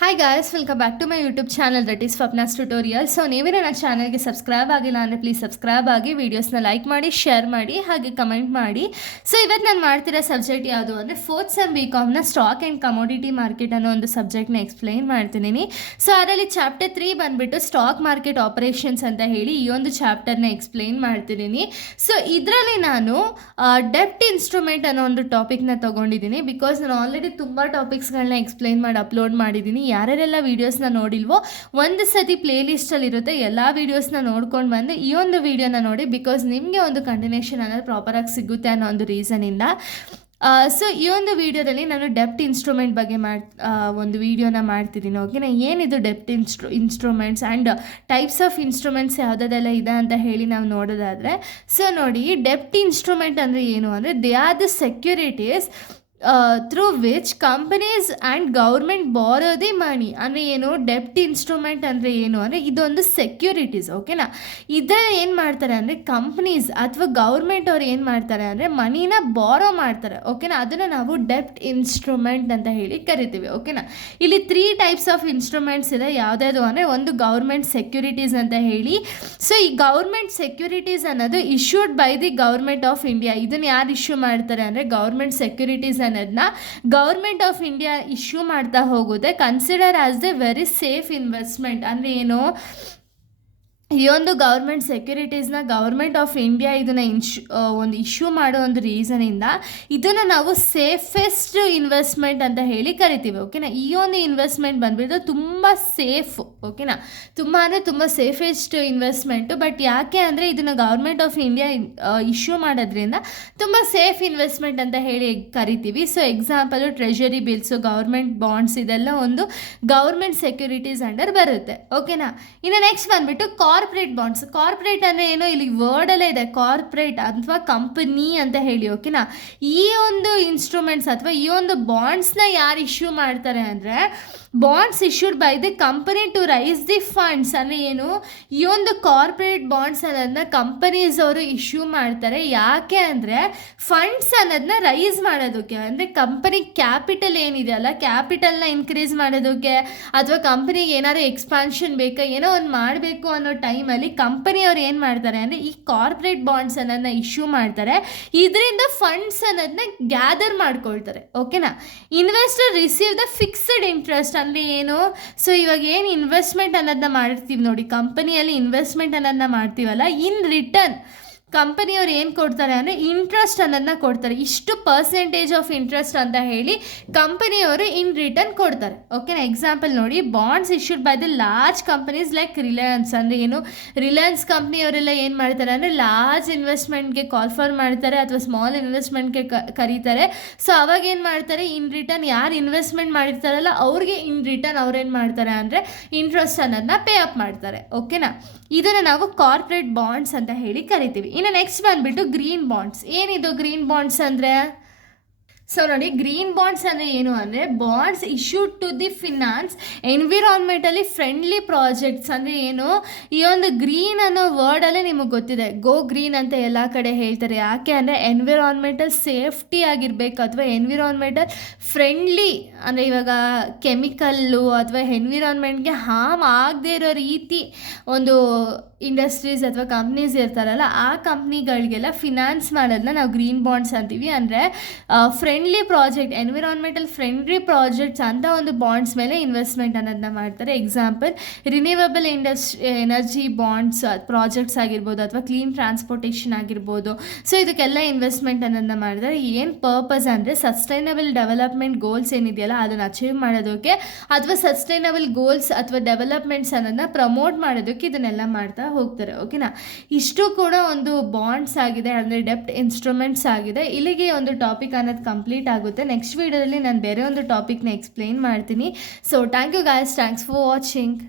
Hi guys, welcome back to my YouTube channel that is Swapna's tutorial. So ನೀವೇನೇ ನನ್ನ ಚಾನಲ್ಗೆ subscribe ಆಗಿಲ್ಲ ಅಂದರೆ ಪ್ಲೀಸ್ ಸಬ್ಸ್ಕ್ರೈಬ್ ಆಗಿ, ವೀಡಿಯೋಸ್ನ ಲೈಕ್ ಮಾಡಿ, ಶೇರ್ ಮಾಡಿ, ಹಾಗೆ ಕಮೆಂಟ್ ಮಾಡಿ. ಸೊ ಇವತ್ತು ನಾನು ಮಾಡ್ತಿರೋ ಸಬ್ಜೆಕ್ಟ್ ಯಾವುದು ಅಂದರೆ ಫೋರ್ತ್ ಸೆಮ್ BComನ ಸ್ಟಾಕ್ ಆ್ಯಂಡ್ ಕಮೋಡಿಟಿ ಮಾರ್ಕೆಟ್ ಅನ್ನೋ ಒಂದು ಸಬ್ಜೆಕ್ಟ್ನ ಎಕ್ಸ್ಪ್ಲೈನ್ ಮಾಡ್ತಿದ್ದೀನಿ. ಸೊ ಅದರಲ್ಲಿ ಚಾಪ್ಟರ್ 3 ಬಂದುಬಿಟ್ಟು ಸ್ಟಾಕ್ ಮಾರ್ಕೆಟ್ ಆಪರೇಷನ್ಸ್ ಅಂತ ಹೇಳಿ ಈ ಒಂದು ಚಾಪ್ಟರ್ನ ಎಕ್ಸ್ಪ್ಲೈನ್ ಮಾಡ್ತಿದ್ದೀನಿ. ಸೊ ಇದರಲ್ಲಿ ನಾನು ಡೆಪ್ಟ್ ಇನ್ಸ್ಟ್ರೂಮೆಂಟ್ ಅನ್ನೋ ಒಂದು ಟಾಪಿಕ್ನ ತೊಗೊಂಡಿದ್ದೀನಿ. ಬಿಕಾಸ್ ನಾನು ಆಲ್ರೆಡಿ ತುಂಬ ಟಾಪಿಕ್ಸ್ಗಳನ್ನ ಎಕ್ಸ್ಪ್ಲೈನ್ ಮಾಡಿ ಅಪ್ಲೋಡ್ ಮಾಡಿದ್ದೀನಿ. ಯಾರ್ಯಾರೆಲ್ಲ ವೀಡಿಯೋಸ್ನ ನೋಡಿಲ್ವೋ ಒಂದು ಸತಿ ಪ್ಲೇಲಿಸ್ಟಲ್ಲಿರುತ್ತೆ, ಎಲ್ಲ ವೀಡಿಯೋಸ್ನ ನೋಡ್ಕೊಂಡು ಬಂದು ಈ ಒಂದು ವೀಡಿಯೋನ ನೋಡಿ. ಬಿಕಾಸ್ ನಿಮಗೆ ಒಂದು ಕಂಟಿನ್ಯೂಷನ್ ಅನ್ನೋದು ಪ್ರಾಪರಾಗಿ ಸಿಗುತ್ತೆ ಅನ್ನೋ ಒಂದು ರೀಸನಿಂದ. ಸೊ ಈ ಒಂದು ವೀಡಿಯೋದಲ್ಲಿ ನಾನು ಡೆಪ್ಟ್ ಇನ್ಸ್ಟ್ರೂಮೆಂಟ್ ಬಗ್ಗೆ ಒಂದು ವೀಡಿಯೋನ ಮಾಡ್ತಿದ್ದೀನಿ. ಓಕೆನಾ, ಏನಿದು ಡೆಪ್ಟ್ instruments and types of instruments ಯಾವುದೆಲ್ಲ ಇದೆ ಅಂತ ಹೇಳಿ ನಾವು ನೋಡೋದಾದರೆ, ಸೊ ನೋಡಿ, ಡೆಪ್ಟ್ ಇನ್ಸ್ಟ್ರೂಮೆಂಟ್ ಅಂದರೆ ಏನು ಅಂದರೆ they are the securities through which companies and government ಬಾರೋ ದಿ ಮನಿ. ಅಂದರೆ ಏನು, ಡೆಪ್ಟ್ ಇನ್ಸ್ಟ್ರೂಮೆಂಟ್ ಅಂದರೆ ಏನು ಅಂದರೆ ಇದೊಂದು ಸೆಕ್ಯೂರಿಟೀಸ್. ಓಕೆನಾ, ಇದನ್ನು ಏನು ಮಾಡ್ತಾರೆ ಅಂದರೆ ಕಂಪ್ನೀಸ್ ಅಥವಾ ಗೌರ್ಮೆಂಟ್ ಅವ್ರು ಏನು ಮಾಡ್ತಾರೆ ಅಂದರೆ ಮನಿನ ಬಾರೋ ಮಾಡ್ತಾರೆ. ಓಕೆನಾ, ಅದನ್ನು ನಾವು ಡೆಪ್ಟ್ ಇನ್ಸ್ಟ್ರೂಮೆಂಟ್ ಅಂತ ಹೇಳಿ ಕರಿತೀವಿ. ಓಕೆನಾ, ಇಲ್ಲಿ 3 ಟೈಪ್ಸ್ ಆಫ್ ಇನ್ಸ್ಟ್ರೂಮೆಂಟ್ಸ್ ಇದೆ. ಯಾವುದ್ಯಾವುದು ಅಂದರೆ ಒಂದು ಗೌರ್ಮೆಂಟ್ ಸೆಕ್ಯೂರಿಟೀಸ್ ಅಂತ ಹೇಳಿ. ಸೊ ಈ ಗೌರ್ಮೆಂಟ್ ಸೆಕ್ಯೂರಿಟೀಸ್ ಅನ್ನೋದು issued by the government of India. ಇದನ್ನು ಯಾರು ಇಶ್ಯೂ ಮಾಡ್ತಾರೆ ಅಂದರೆ ಗೌರ್ಮೆಂಟ್ ಸೆಕ್ಯೂರಿಟೀಸ್ ಅನ್ನೋದನ್ನ ಗೌರ್ಮೆಂಟ್ ಆಫ್ ಇಂಡಿಯಾ ಇಶ್ಯೂ ಮಾಡ್ತಾ ಹೋಗುತ್ತೆ. Consider as the very safe investment. ಅಂದರೆ ಏನು, ಈ ಒಂದು ಗೌರ್ಮೆಂಟ್ ಸೆಕ್ಯೂರಿಟೀಸ್ನ ಗೌರ್ಮೆಂಟ್ ಆಫ್ ಇಂಡಿಯಾ ಇದನ್ನು ಒಂದು ಇಶ್ಯೂ ಮಾಡೋ ಒಂದು ರೀಸನಿಂದ ಇದನ್ನು ನಾವು ಸೇಫೆಸ್ಟ್ ಇನ್ವೆಸ್ಟ್ಮೆಂಟ್ ಅಂತ ಹೇಳಿ ಕರಿತೀವಿ. ಓಕೆನಾ, ಈ ಒಂದು ಇನ್ವೆಸ್ಟ್ಮೆಂಟ್ ಬಂದುಬಿಟ್ಟು ತುಂಬ ಸೇಫ್. ಓಕೆನಾ, ತುಂಬ ಅಂದರೆ ತುಂಬ ಸೇಫೆಸ್ಟ್ ಇನ್ವೆಸ್ಟ್ಮೆಂಟು. ಬಟ್ ಯಾಕೆ ಅಂದರೆ ಇದನ್ನು ಗೌರ್ಮೆಂಟ್ ಆಫ್ ಇಂಡಿಯಾ ಇಶ್ಯೂ ಮಾಡೋದ್ರಿಂದ ತುಂಬ ಸೇಫ್ ಇನ್ವೆಸ್ಟ್ಮೆಂಟ್ ಅಂತ ಹೇಳಿ ಕರಿತೀವಿ. So example treasury bills, government bonds, ಇದೆಲ್ಲ ಒಂದು ಗೌರ್ಮೆಂಟ್ ಸೆಕ್ಯೂರಿಟೀಸ್ ಅಂಡರ್ ಬರುತ್ತೆ. ಓಕೆನಾ, ಇನ್ನು ನೆಕ್ಸ್ಟ್ ಬಂದುಬಿಟ್ಟು ಕಾರ್ಪೊರೇಟ್ ಬಾಂಡ್ಸ್. ಕಾರ್ಪೊರೇಟ್ ಅಂದರೆ ಏನೋ ಇಲ್ಲಿ ವರ್ಡಲ್ಲೇ ಇದೆ, ಕಾರ್ಪೊರೇಟ್ ಅಥವಾ ಕಂಪನಿ ಅಂತ ಹೇಳಿ. ಓಕೆನಾ, ಈ ಒಂದು ಇನ್ಸ್ಟ್ರೂಮೆಂಟ್ಸ್ ಅಥವಾ ಈ ಒಂದು ಬಾಂಡ್ಸ್ನ ಯಾರು ಇಶ್ಯೂ ಮಾಡ್ತಾರೆ ಅಂದರೆ bonds issued by the company to raise the funds. ಅಂದರೆ ಏನು, ಈ ಒಂದು ಕಾರ್ಪೊರೇಟ್ ಬಾಂಡ್ಸ್ ಅನ್ನೋದನ್ನ ಕಂಪನೀಸ್ ಅವರು ಇಶ್ಯೂ ಮಾಡ್ತಾರೆ. ಯಾಕೆ ಅಂದರೆ ಫಂಡ್ಸ್ ಅನ್ನೋದನ್ನ ರೈಸ್ ಮಾಡೋದಕ್ಕೆ, ಅಂದರೆ ಕಂಪನಿ ಕ್ಯಾಪಿಟಲ್ ಏನಿದೆಯಲ್ಲ, ಕ್ಯಾಪಿಟಲ್ನ ಇನ್ಕ್ರೀಸ್ ಮಾಡೋದಕ್ಕೆ, ಅಥವಾ ಕಂಪನಿಗೆ ಏನಾದ್ರು ಎಕ್ಸ್ಪಾನ್ಷನ್ ಬೇಕಾ, ಏನೋ ಒಂದು ಮಾಡಬೇಕು ಅನ್ನೋ ಟೈಮಲ್ಲಿ ಕಂಪನಿಯವ್ರು ಏನು ಮಾಡ್ತಾರೆ ಅಂದರೆ ಈ ಕಾರ್ಪೊರೇಟ್ ಬಾಂಡ್ಸ್ ಅನ್ನೋದನ್ನ ಇಶ್ಯೂ ಮಾಡ್ತಾರೆ. ಇದರಿಂದ ಫಂಡ್ಸ್ ಅನ್ನೋದನ್ನ ಗ್ಯಾದರ್ ಮಾಡ್ಕೊಳ್ತಾರೆ. ಓಕೆನಾ, investor receive the fixed interest. ಅಂದರೆ ಏನು, ಸೊ ಇವಾಗ ಏನು ಇನ್ವೆಸ್ಟ್ಮೆಂಟ್ ಅನ್ನೋದನ್ನ ಮಾಡ್ತೀವಿ ನೋಡಿ, ಕಂಪನಿಯಲ್ಲಿ ಇನ್ವೆಸ್ಟ್ಮೆಂಟ್ ಅನ್ನೋದನ್ನ ಮಾಡ್ತೀವಲ್ಲ, ಇನ್ ರಿಟರ್ನ್ ಕಂಪನಿಯವ್ರು ಏನು ಕೊಡ್ತಾರೆ ಅಂದರೆ ಇಂಟ್ರೆಸ್ಟ್ ಅನ್ನೋದನ್ನ ಕೊಡ್ತಾರೆ. ಇಷ್ಟು ಪರ್ಸೆಂಟೇಜ್ ಆಫ್ ಇಂಟ್ರೆಸ್ಟ್ ಅಂತ ಹೇಳಿ ಕಂಪನಿಯವರು ಇನ್ ರಿಟರ್ನ್ ಕೊಡ್ತಾರೆ. ಓಕೆನಾ, ಎಕ್ಸಾಂಪಲ್ ನೋಡಿ, bonds issued by the large companies like Reliance. ಅಂದರೆ ಏನು, ರಿಲಯನ್ಸ್ ಕಂಪ್ನಿಯವರೆಲ್ಲ ಏನು ಮಾಡ್ತಾರೆ ಅಂದರೆ ಲಾರ್ಜ್ ಇನ್ವೆಸ್ಟ್ಮೆಂಟ್ಗೆ ಕಾಲ್ ಫಾರ್ ಮಾಡ್ತಾರೆ ಅಥವಾ ಸ್ಮಾಲ್ ಇನ್ವೆಸ್ಟ್ಮೆಂಟ್ಗೆ ಕರೀತಾರೆ. ಸೊ ಅವಾಗ ಏನು ಮಾಡ್ತಾರೆ, ಇನ್ ರಿಟರ್ನ್ ಯಾರು ಇನ್ವೆಸ್ಟ್ಮೆಂಟ್ ಮಾಡಿರ್ತಾರಲ್ಲ ಅವ್ರಿಗೆ ಇನ್ ರಿಟರ್ನ್ ಅವ್ರೇನು ಮಾಡ್ತಾರೆ ಅಂದರೆ ಇಂಟ್ರೆಸ್ಟ್ ಅನ್ನೋದನ್ನ ಪೇ ಅಪ್ ಮಾಡ್ತಾರೆ. ಓಕೆನಾ, ಇದನ್ನು ನಾವು ಕಾರ್ಪೊರೇಟ್ ಬಾಂಡ್ಸ್ ಅಂತ ಹೇಳಿ ಕರಿತೀವಿ. ಇನ್ನು ನೆಕ್ಸ್ಟ್ ಬಂದುಬಿಟ್ಟು ಗ್ರೀನ್ ಬಾಂಡ್ಸ್. ಏನಿದು ಗ್ರೀನ್ ಬಾಂಡ್ಸ್ ಅಂದರೆ, ಸೊ ನೋಡಿ, ಗ್ರೀನ್ ಬಾಂಡ್ಸ್ ಅಂದರೆ ಏನು ಅಂದರೆ bonds issued to the finance environmentally friendly projects. ಅಂದರೆ ಏನು, ಈ ಒಂದು ಗ್ರೀನ್ ಅನ್ನೋ ವರ್ಡಲ್ಲೇ ನಿಮಗೆ ಗೊತ್ತಿದೆ, ಗೋ ಗ್ರೀನ್ ಅಂತ ಎಲ್ಲ ಕಡೆ ಹೇಳ್ತಾರೆ. ಯಾಕೆ ಅಂದರೆ ಎನ್ವಿರಾನ್ಮೆಂಟಲ್ ಸೇಫ್ಟಿ ಆಗಿರಬೇಕು ಅಥವಾ ಎನ್ವಿರಾನ್ಮೆಂಟಲ್ ಫ್ರೆಂಡ್ಲಿ. ಅಂದರೆ ಇವಾಗ ಕೆಮಿಕಲ್ಲು ಅಥವಾ ಎನ್ವಿರಾನ್ಮೆಂಟ್ಗೆ ಹಾರ್ಮ್ ಆಗದೇ ಇರೋ ರೀತಿ ಒಂದು ಇಂಡಸ್ಟ್ರೀಸ್ ಅಥವಾ ಕಂಪ್ನೀಸ್ ಇರ್ತಾರಲ್ಲ, ಆ ಕಂಪ್ನಿಗಳಿಗೆಲ್ಲ ಫಿನಾನ್ಸ್ ಮಾಡೋದನ್ನ ನಾವು ಗ್ರೀನ್ ಬಾಂಡ್ಸ್ ಅಂತೀವಿ. ಅಂದರೆ friendly project, environmental friendly projects ಅಂತ ಒಂದು ಬಾಂಡ್ಸ್ ಮೇಲೆ ಇನ್ವೆಸ್ಟ್ಮೆಂಟ್ ಅನ್ನೋದನ್ನ ಮಾಡ್ತಾರೆ. Example renewable energy bonds projects ಆಗಿರ್ಬೋದು ಅಥವಾ ಕ್ಲೀನ್ ಟ್ರಾನ್ಸ್ಪೋರ್ಟೇಷನ್ ಆಗಿರ್ಬೋದು. ಸೊ ಇದಕ್ಕೆಲ್ಲ ಇನ್ವೆಸ್ಟ್ಮೆಂಟ್ ಅನ್ನೋದನ್ನ ಮಾಡಿದ್ರೆ ಏನು ಪರ್ಪಸ್ ಅಂದರೆ ಸಸ್ಟೈನಬಲ್ ಡೆವಲಪ್ಮೆಂಟ್ ಗೋಲ್ಸ್ ಏನಿದೆಯಲ್ಲ ಅದನ್ನು ಅಚೀವ್ ಮಾಡೋದಕ್ಕೆ ಅಥವಾ ಸಸ್ಟೈನಬಲ್ ಗೋಲ್ಸ್ ಅಥವಾ ಡೆವಲಪ್ಮೆಂಟ್ಸ್ ಅನ್ನೋದನ್ನ ಪ್ರಮೋಟ್ ಮಾಡೋದಕ್ಕೆ ಇದನ್ನೆಲ್ಲ ಮಾಡ್ತಾ ಹೋಗ್ತಾರೆ. ಓಕೆನಾ, ಇಷ್ಟು ಕೂಡ ಒಂದು ಬಾಂಡ್ಸ್ ಆಗಿದೆ, ಅಂದರೆ ಡೆಪ್ಟ್ ಇನ್ಸ್ಟ್ರೂಮೆಂಟ್ಸ್ ಆಗಿದೆ. ಇಲ್ಲಿಗೆ ಒಂದು ಟಾಪಿಕ್ ಅನ್ನೋದು ಕಂಪ್ಲೀಟ್ ಆಗುತ್ತೆ. ನೆಕ್ಸ್ಟ್ ವೀಡಿಯೋದಲ್ಲಿ ನಾನು ಬೇರೆ ಒಂದು ಟಾಪಿಕ್ನ ಎಕ್ಸ್ಪ್ಲೈನ್ ಮಾಡ್ತೀನಿ. So thank you guys, thanks for watching.